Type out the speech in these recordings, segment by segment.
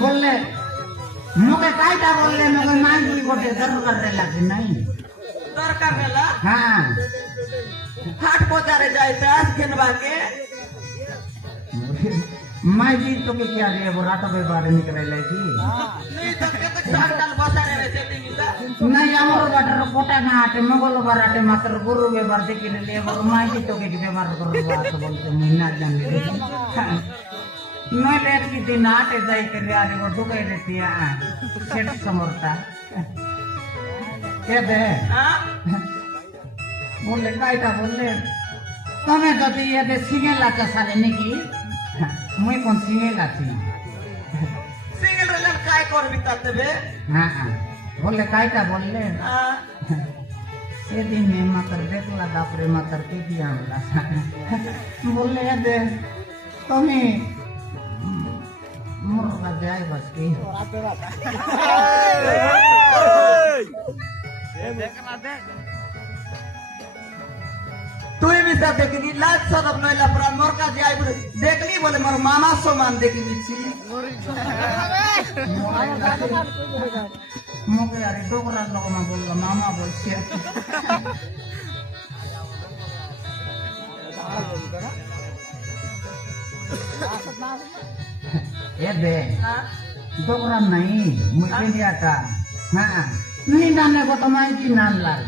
বললে মুখে কাইটা বললে মুখে মাইকি করতে দরকার লাগছে নাই দরকার নেলা হ্যাঁ হাট বাজারে যাইতে কিনবাকে মাইকি তোকে কি আর ये रात के बारे निकले लेगी नहीं तो के तो साल बाजारे रे से दिनिदा नहीं আমার বাটার কোটা না আটে মঙ্গলবার আটে মাত্র গুরু ব্যবহার দেখি নিলে এবার মাইকি তোকে কি ব্যবহার করবো তো বলতে মুই না জানি নইলে আর কি দিন আটে যাই করে আরে वो ঢুকাই দিতি সেট সমর্থা কে দে हां বললে কাইটা বললে তুমি যদি এতে সিঙ্গেল আছে সালে নাকি মুই কোন সিঙ্গেল আছি सिंगल रेलन काय করবি তাতে বে হ্যাঁ হ্যাঁ বললে কাইটা বললে हां সেদিন মাতার দেখলা তারপরে মাতার কি কি আনলা বললে এতে তুমি মুরগা যাই বাস কি তুই भी सब देखली लाज सदब नइला पर मोर का जाई बोले देखली बोले मोर मामा समान देखली छी মুখে আরে ডোকরা লোক না বললো মামা বলছে এ বে हां ডোকরা নাই মুখে দিয়াটা হ্যাঁ নিদানে কত মাইকি নান লাগ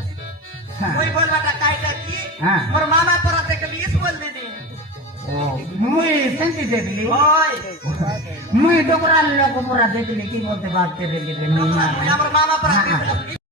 कोई बोलबाटा काईटा की हां मोर मामा पर देखली इस बोल दीदी ও মুই সেন্টি দেখলি ओय মুই ডোকরা লোক পুরা দেখলি কি বলতে পারতে দেখলি না मोर मामा पर हाँ, हाँ।